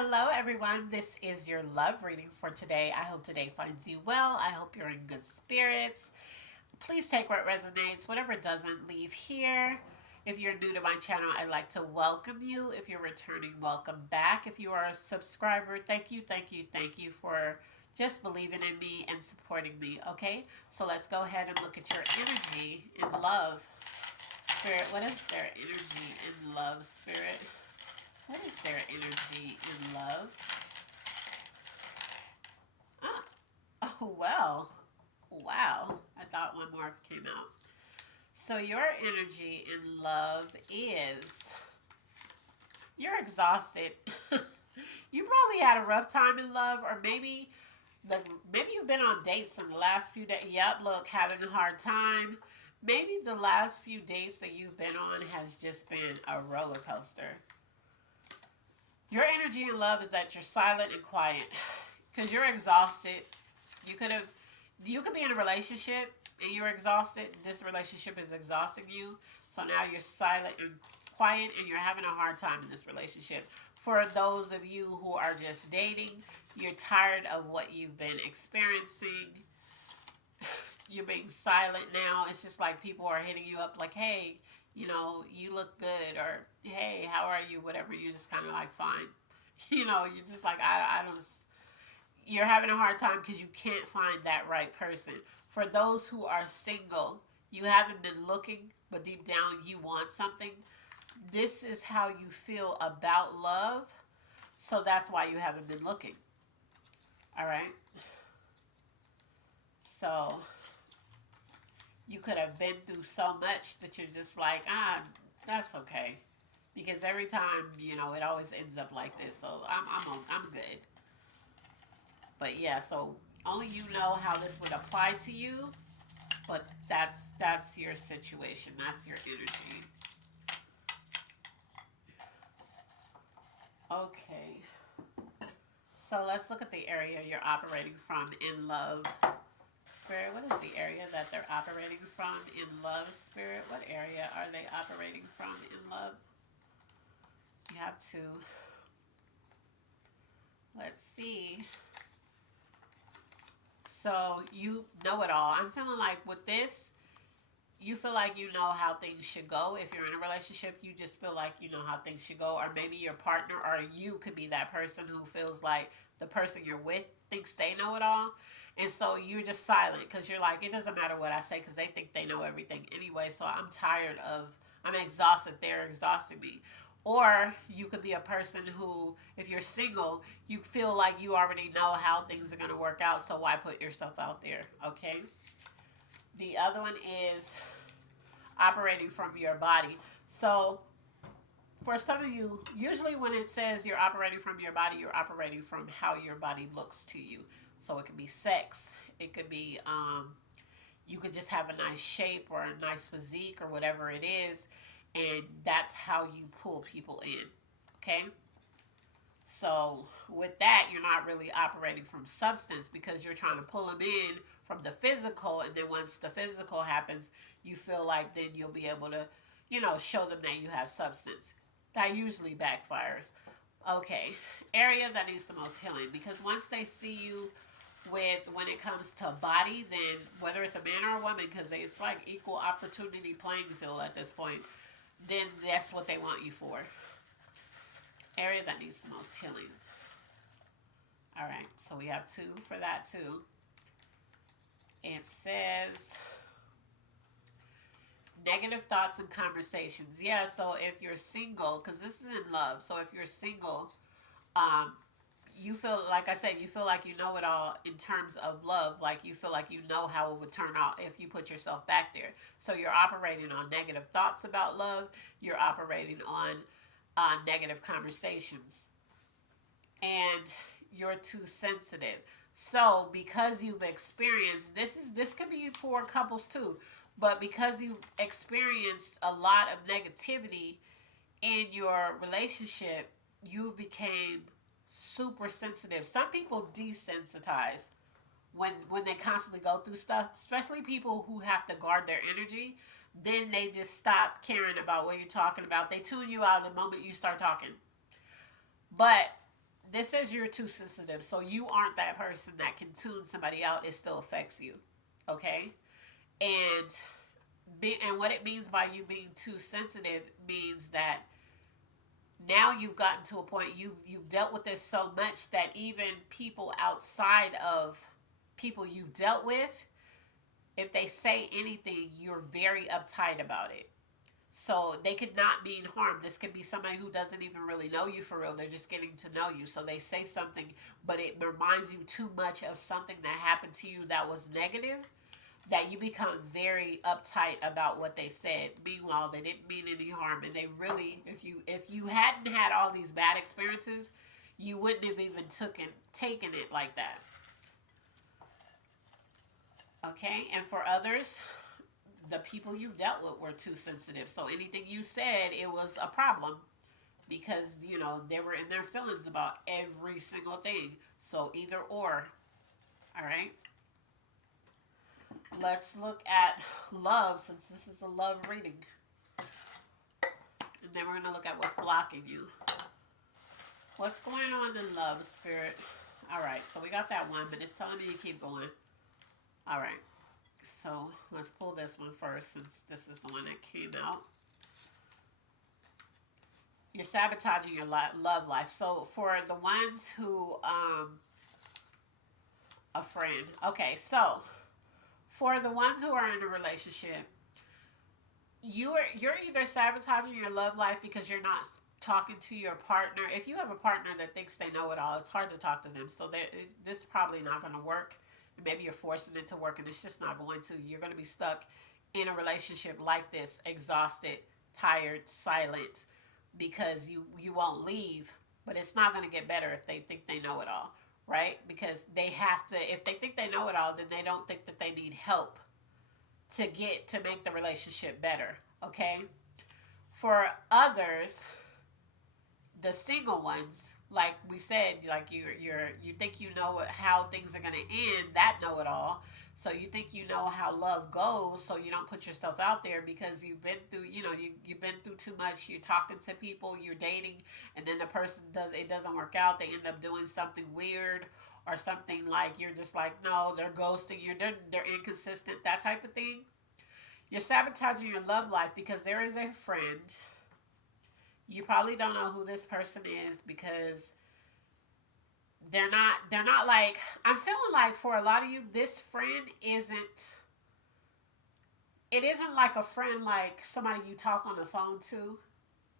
Hello, everyone. This is your love reading for today. I hope today finds you well. I hope you're in good spirits. Please take what resonates, whatever doesn't, leave here. If you're new to my channel, I'd like to welcome you. If you're returning, welcome back. If you are a subscriber, thank you, thank you, thank you for just believing in me and supporting me. Okay, so let's go ahead and look at your energy in love. Spirit, what is their energy in love, Spirit? What is their energy in love? Ah, oh, well. Wow. I thought one more came out. So, your energy in love is you're exhausted. You probably had a rough time in love, or maybe you've been on dates in the last few days. Yep, look, having a hard time. Maybe the last few dates that you've been on has just been a roller coaster. Your energy in love is that you're silent and quiet because you're exhausted. You could have, you could be in a relationship and you're exhausted. This relationship is exhausting you. So now you're silent and quiet and you're having a hard time in this relationship. For those of you who are just dating, you're tired of what you've been experiencing. You're being silent now. It's just like people are hitting you up like, hey, you look good, or hey, how are you? Whatever. You're just kind of like, fine. You're just like, I don't. You're having a hard time because you can't find that right person. For those who are single, you haven't been looking, but deep down you want something. This is how you feel about love. So that's why you haven't been looking. All right. So you could have been through so much that you're just like, that's okay. Because every time, it always ends up like this. So I'm good. But yeah, so only you know how this would apply to you. But that's your situation. That's your energy. Okay. So let's look at the area you're operating from in love. Spirit, what is the area that they're operating from in love, Spirit? What area are they operating from in love? You have to, let's see. So you know it all. I'm feeling like with this, you feel like you know how things should go. If you're in a relationship, you just feel like you know how things should go. Or maybe your partner or you could be that person who feels like the person you're with thinks they know it all. And so you're just silent because you're like, it doesn't matter what I say because they think they know everything anyway. So I'm exhausted. They're exhausting me. Or you could be a person who, if you're single, you feel like you already know how things are going to work out. So why put yourself out there? Okay. The other one is operating from your body. So for some of you, usually when it says you're operating from your body, you're operating from how your body looks to you. So it could be sex. It could be you could just have a nice shape or a nice physique or whatever it is, and that's how you pull people in. Okay. So with that, you're not really operating from substance because you're trying to pull them in from the physical, and then once the physical happens, you feel like then you'll be able to, show them that you have substance. That usually backfires. Okay, area that needs the most healing because once they see you with when it comes to body, then whether it's a man or a woman, because it's like equal opportunity playing field at this point, then that's what they want you for. Area that needs the most healing. All right, so we have two for that too. It says negative thoughts and conversations. Yeah, so if you're single, because this is in love, so if you're single, um, you feel like I said, you feel like you know it all in terms of love. Like you feel like you know how it would turn out if you put yourself back there. So you're operating on negative thoughts about love. You're operating on negative conversations, and you're too sensitive. So because you've experienced this could be for couples too, but because you've experienced a lot of negativity in your relationship, you became super sensitive. Some people desensitize when they constantly go through stuff, especially people who have to guard their energy. Then they just stop caring about what you're talking about. They tune you out the moment you start talking. But this says you're too sensitive, so you aren't that person that can tune somebody out. It still affects you, okay? And and what it means by you being too sensitive means that now you've gotten to a point, you've dealt with this so much that even people outside of people you dealt with, if they say anything, you're very uptight about it. So they could not mean harm. This could be somebody who doesn't even really know you for real. They're just getting to know you. So they say something, but it reminds you too much of something that happened to you that was negative, that you become very uptight about what they said. Meanwhile, they didn't mean any harm, and they really, if you hadn't had all these bad experiences, you wouldn't have even taken it like that. Okay, and for others, the people you dealt with were too sensitive. So anything you said, it was a problem because they were in their feelings about every single thing. So either or. All right. Let's look at love, since this is a love reading. And then we're going to look at what's blocking you. What's going on in love, Spirit? All right, so we got that one, but it's telling me to keep going. All right, so let's pull this one first, since this is the one that came out. You're sabotaging your love life. So for the ones who, a friend. Okay, so for the ones who are in a relationship, you're either sabotaging your love life because you're not talking to your partner. If you have a partner that thinks they know it all, it's hard to talk to them. So this is probably not going to work. Maybe you're forcing it to work, and it's just not going to. You're going to be stuck in a relationship like this, exhausted, tired, silent, because you won't leave. But it's not going to get better if they think they know it all, right? Because they have to. If they think they know it all, then they don't think that they need help to make the relationship better. Okay. For others, the single ones, like we said, like you think you know how things are gonna end, that know it all. So you think you know how love goes, so you don't put yourself out there because you've been through, you've been through too much. You're talking to people, you're dating, and then the person doesn't work out. They end up doing something weird or something, like you're just like, no, they're ghosting you, they're inconsistent, that type of thing. You're sabotaging your love life because there is a friend. You probably don't know who this person is because they're not like, I'm feeling like for a lot of you, this friend isn't like a friend, like somebody you talk on the phone to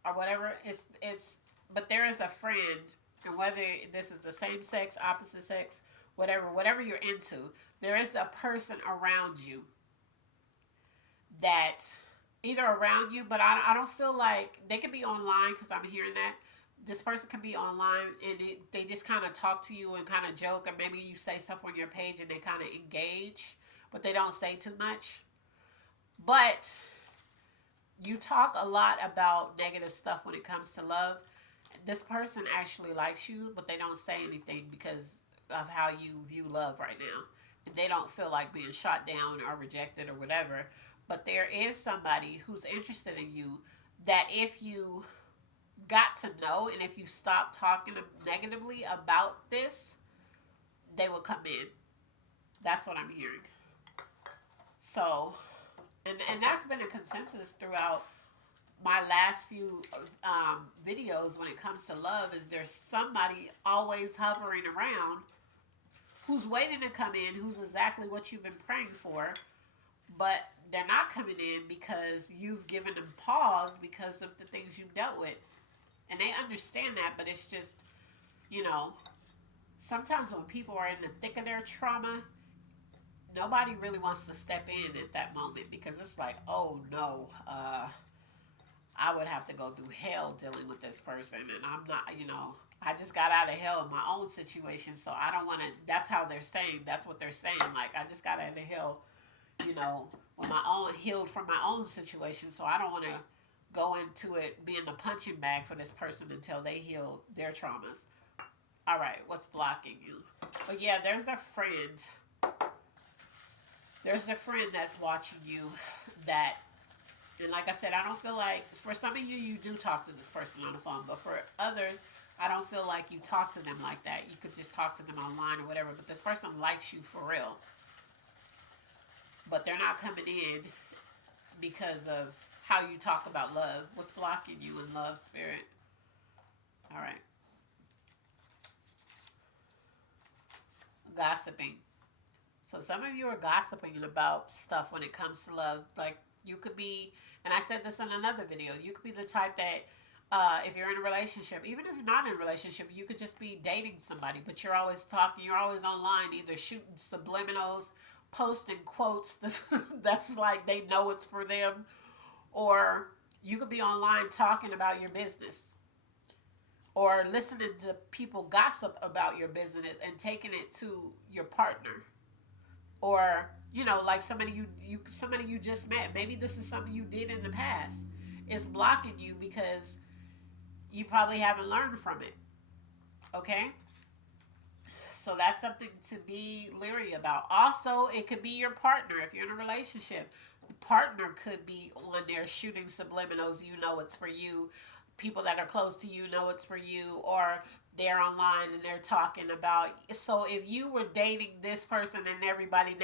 or whatever. It's but there is a friend, and whether this is the same sex, opposite sex, whatever you're into, there is a person around you that either around you, but I don't feel like they could be online, because I'm hearing that this person can be online and they just kind of talk to you and kind of joke, and maybe you say stuff on your page and they kind of engage, but they don't say too much. But you talk a lot about negative stuff when it comes to love. This person actually likes you, but they don't say anything because of how you view love right now. They don't feel like being shot down or rejected or whatever. But there is somebody who's interested in you that if you got to know and if you stop talking negatively about this, they will come in. That's what I'm hearing. So, and that's been a consensus throughout my last few videos when it comes to love, is there's somebody always hovering around who's waiting to come in, who's exactly what you've been praying for, but they're not coming in because you've given them pause because of the things you've dealt with. And they understand that, but it's just, sometimes when people are in the thick of their trauma, nobody really wants to step in at that moment, because it's like, oh no, I would have to go through hell dealing with this person, and I'm not, I just got out of hell in my own situation, so I don't want to. That's how they're saying. That's what they're saying. Like, I just got out of hell, with my own, healed from my own situation, so I don't want to go into it being a punching bag for this person until they heal their traumas. All right, what's blocking you? But yeah, there's a friend. There's a friend that's watching you that, and like I said, I don't feel like, for some of you, you do talk to this person on the phone, but for others, I don't feel like you talk to them like that. You could just talk to them online or whatever. But this person likes you for real. But they're not coming in because of how you talk about love. What's blocking you in love, Spirit? All right. Gossiping. So some of you are gossiping about stuff when it comes to love. Like you could be, and I said this in another video, you could be the type that if you're in a relationship, even if you're not in a relationship, you could just be dating somebody, but you're always talking, you're always online, either shooting subliminals, posting quotes that's like they know it's for them, or you could be online talking about your business or listening to people gossip about your business and taking it to your partner, or like somebody you just met. Maybe this is something you did in the past. It's blocking you because you probably haven't learned from it. Okay, so that's something to be leery about. Also, it could be your partner. If you're in a relationship, the partner could be on there shooting subliminals. It's for you. People that are close to you know it's for you, or they're online and they're talking about. So if you were dating this person and everybody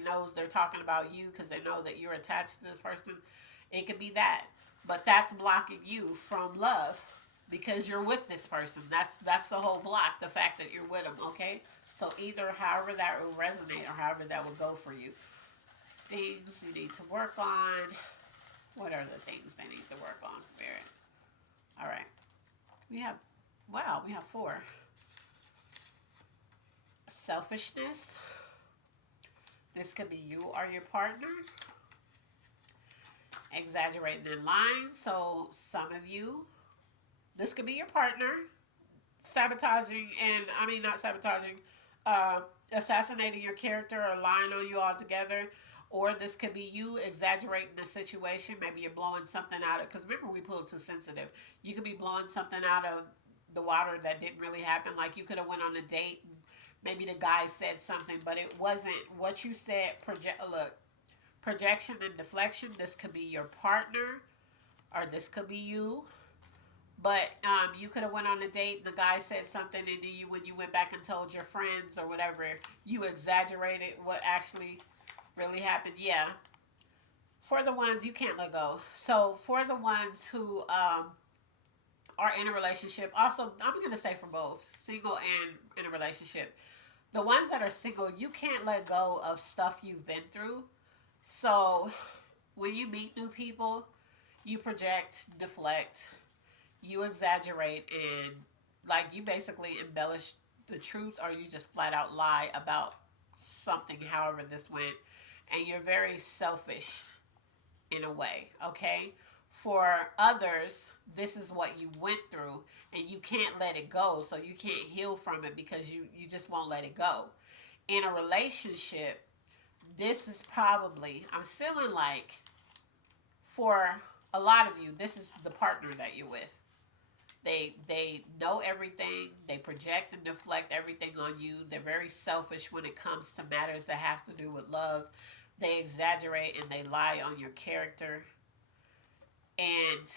knows they're talking about you because they know that you're attached to this person, it could be that. But that's blocking you from love because you're with this person. That's the whole block, the fact that you're with them, okay? So either however that will resonate or however that will go for you. Things you need to work on. What are the things they need to work on, Spirit? All right. We have 4. Selfishness. This could be you or your partner. Exaggerating and lying. So some of you, this could be your partner sabotaging, and I mean not sabotaging, assassinating your character or lying on you altogether. Or this could be you exaggerating the situation. Maybe you're blowing something out of, because remember we pulled too sensitive. You could be blowing something out of the water that didn't really happen. Like you could have went on a date and maybe the guy said something, but it wasn't what you said. Projection and deflection. This could be your partner, or this could be you. But you could have went on a date and the guy said something, and then when you went back and told your friends or whatever, you exaggerated what actually really happened. Yeah. For the ones you can't let go. So for the ones who are in a relationship, also I'm going to say for both single and in a relationship, the ones that are single, you can't let go of stuff you've been through. So when you meet new people, you project, deflect, you exaggerate, and like you basically embellish the truth, or you just flat out lie about something, however this went. And you're very selfish in a way, okay? For others, this is what you went through and you can't let it go. So you can't heal from it because you just won't let it go. In a relationship, this is probably, I'm feeling like for a lot of you, this is the partner that you're with. They know everything. They project and deflect everything on you. They're very selfish when it comes to matters that have to do with love. They exaggerate and they lie on your character. And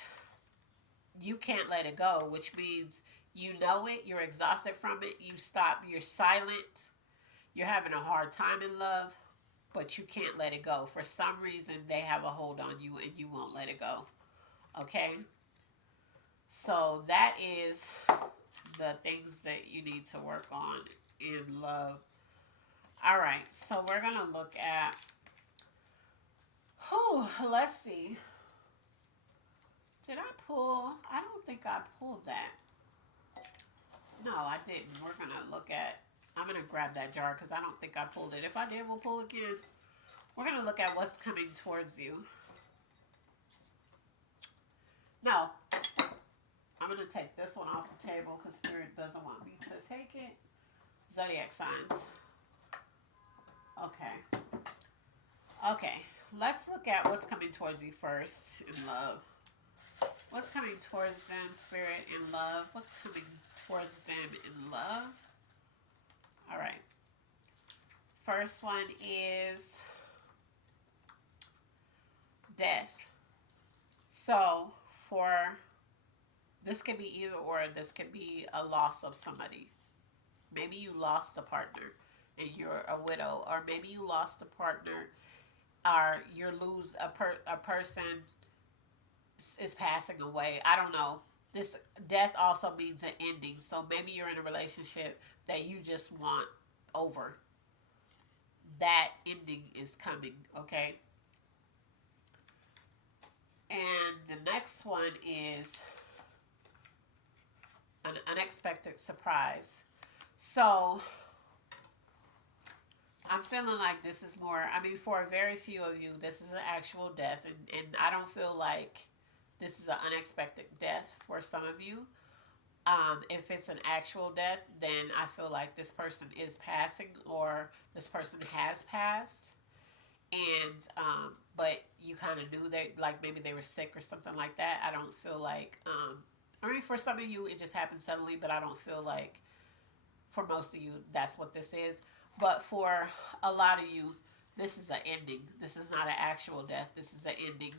you can't let it go, which means you know it. You're exhausted from it. You stop. You're silent. You're having a hard time in love, but you can't let it go. For some reason, they have a hold on you and you won't let it go. Okay? So that is the things that you need to work on in love. All right, so we're going to look at, let's see. Did I pull? I don't think I pulled that. No, I didn't. We're going to look at, I'm going to grab that jar because I don't think I pulled it. If I did, we'll pull again. We're going to look at what's coming towards you. No. I'm going to take this one off the table because Spirit doesn't want me to take it. Zodiac signs. Okay. Okay. Let's look at what's coming towards you first in love. What's coming towards them, Spirit, in love? What's coming towards them in love? All right. First one is death. So, for This could be either or. This could be a loss of somebody. Maybe you lost a partner and you're a widow, or maybe you lost a partner, or you lose a person is passing away. I don't know. This death also means an ending. So maybe you're in a relationship that you just want over. That ending is coming, okay? And the next one is an unexpected surprise. So I'm feeling like this is more, I mean, for a very few of you, this is an actual death. And I don't feel like this is an unexpected death for some of you. If it's an actual death, then I feel like this person is passing or this person has passed. And, but you kind of knew that, like maybe they were sick or something like that. I don't feel like, I mean, for some of you, it just happened suddenly, but I don't feel like for most of you, that's what this is. But for a lot of you, this is an ending. This is not an actual death. This is an ending.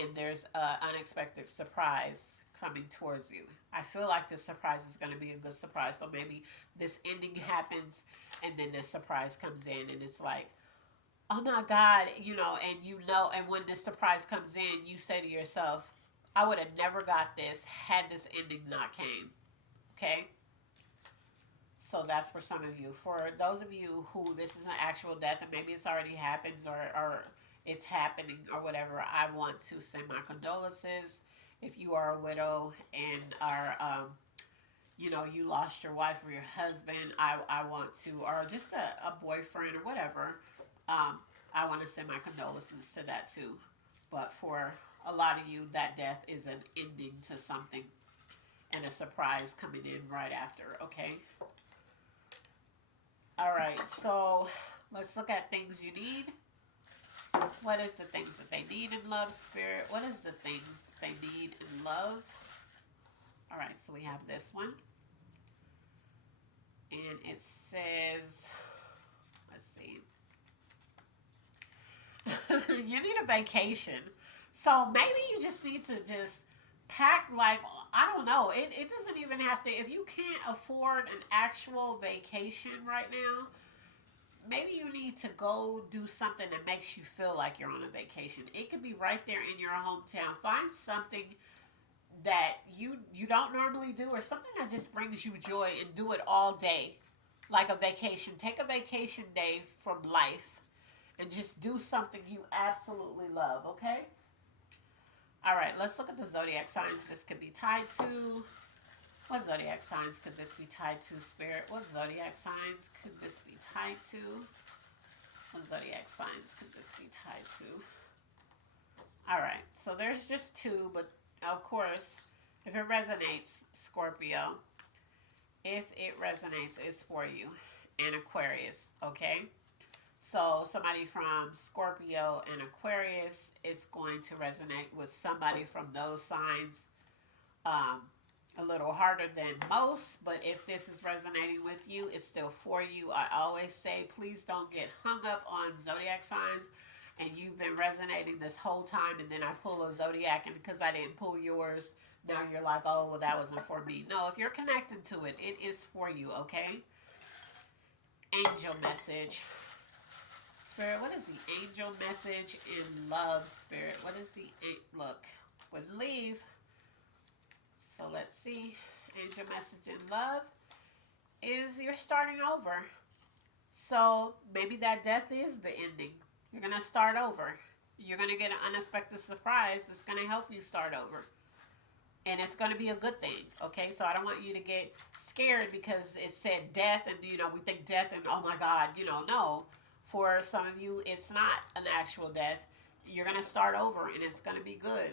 And there's an unexpected surprise coming towards you. I feel like this surprise is going to be a good surprise. So maybe this ending happens and then this surprise comes in and it's like, oh my God, you know, and when this surprise comes in, you say to yourself, I would have never got this had this ending not came. Okay? So that's for some of you. For those of you who this is an actual death and maybe it's already happened or it's happening or whatever, I want to send my condolences. If you are a widow and are, you know, you lost your wife or your husband, I want to, or just a boyfriend or whatever, I want to send my condolences to that too. But for a lot of you, that death is an ending to something and a surprise coming in right after, okay? All right, so let's look at things you need. What is the things that they need in love, Spirit? What is the things that they need in love? All right, so we have this one. And it says, let's see. You need a vacation. So maybe you just need to just pack, like, I don't know. It doesn't even have to, if you can't afford an actual vacation right now, maybe you need to go do something that makes you feel like you're on a vacation. It could be right there in your hometown. Find something that you don't normally do or something that just brings you joy and do it all day. Like a vacation. Take a vacation day from life and just do something you absolutely love, okay? All right, let's look at the zodiac signs this could be tied to. What zodiac signs could this be tied to, Spirit? What zodiac signs could this be tied to? What zodiac signs could this be tied to? All right, so there's just two, but of course, if it resonates, Scorpio, if it resonates, it's for you. And Aquarius, okay? So somebody from Scorpio and Aquarius is going to resonate with somebody from those signs. A little harder than most, but if this is resonating with you, it's still for you. I always say, please don't get hung up on zodiac signs and you've been resonating this whole time and then I pull a zodiac and because I didn't pull yours, now you're like, oh, well, that wasn't for me. No, if you're connected to it, it is for you, okay? Angel message. Spirit, what is the angel message in love, Spirit? What is the, look, wouldn't leave. So let's see. Angel message in love is you're starting over. So maybe that death is the ending. You're going to start over. You're going to get an unexpected surprise that's going to help you start over. And it's going to be a good thing, okay? So I don't want you to get scared because it said death and, you know, we think death and, oh my God, you know, no. For some of you, it's not an actual death. You're going to start over and it's going to be good.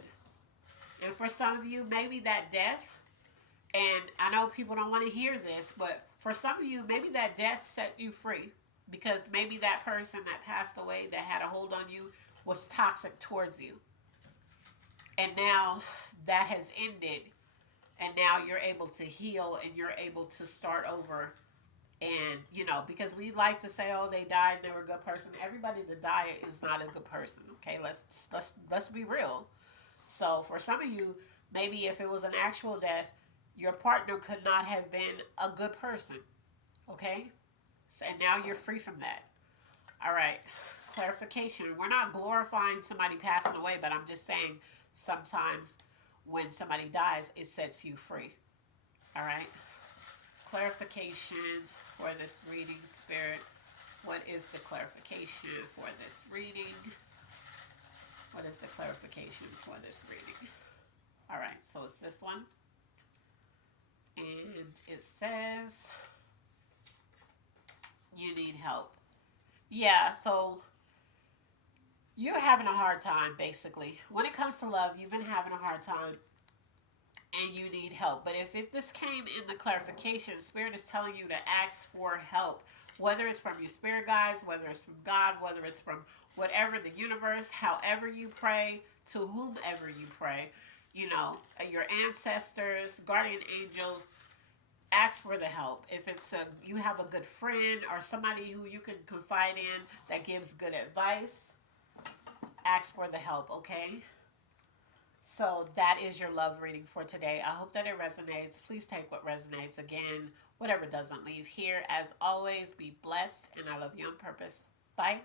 And for some of you, maybe that death, and I know people don't want to hear this, but for some of you, maybe that death set you free because maybe that person that passed away that had a hold on you was toxic towards you. And now that has ended, and now you're able to heal and you're able to start over. And, you know, because we like to say, oh, they died, they were a good person. Everybody that died is not a good person, okay? Let's be real. So for some of you, Maybe if it was an actual death, your partner could not have been a good person. Okay? So, and now you're free from that. All right. Clarification. We're not glorifying somebody passing away, but I'm just saying sometimes when somebody dies, it sets you free. All right. Clarification for this reading, Spirit. What is the clarification for this reading? What is the clarification for this reading? All right, so it's this one. And it says you need help. Yeah, so you're having a hard time, basically. When it comes to love, you've been having a hard time and you need help. But if this came in the clarification, Spirit is telling you to ask for help. Whether it's from your spirit guides, whether it's from God, whether it's from whatever, the universe, however you pray, to whomever you pray, you know, your ancestors, guardian angels, ask for the help. If it's you have a good friend or somebody who you can confide in that gives good advice, ask for the help, okay? So that is your love reading for today. I hope that it resonates. Please take what resonates. Again, whatever doesn't, leave here. As always, be blessed, and I love you on purpose. Bye.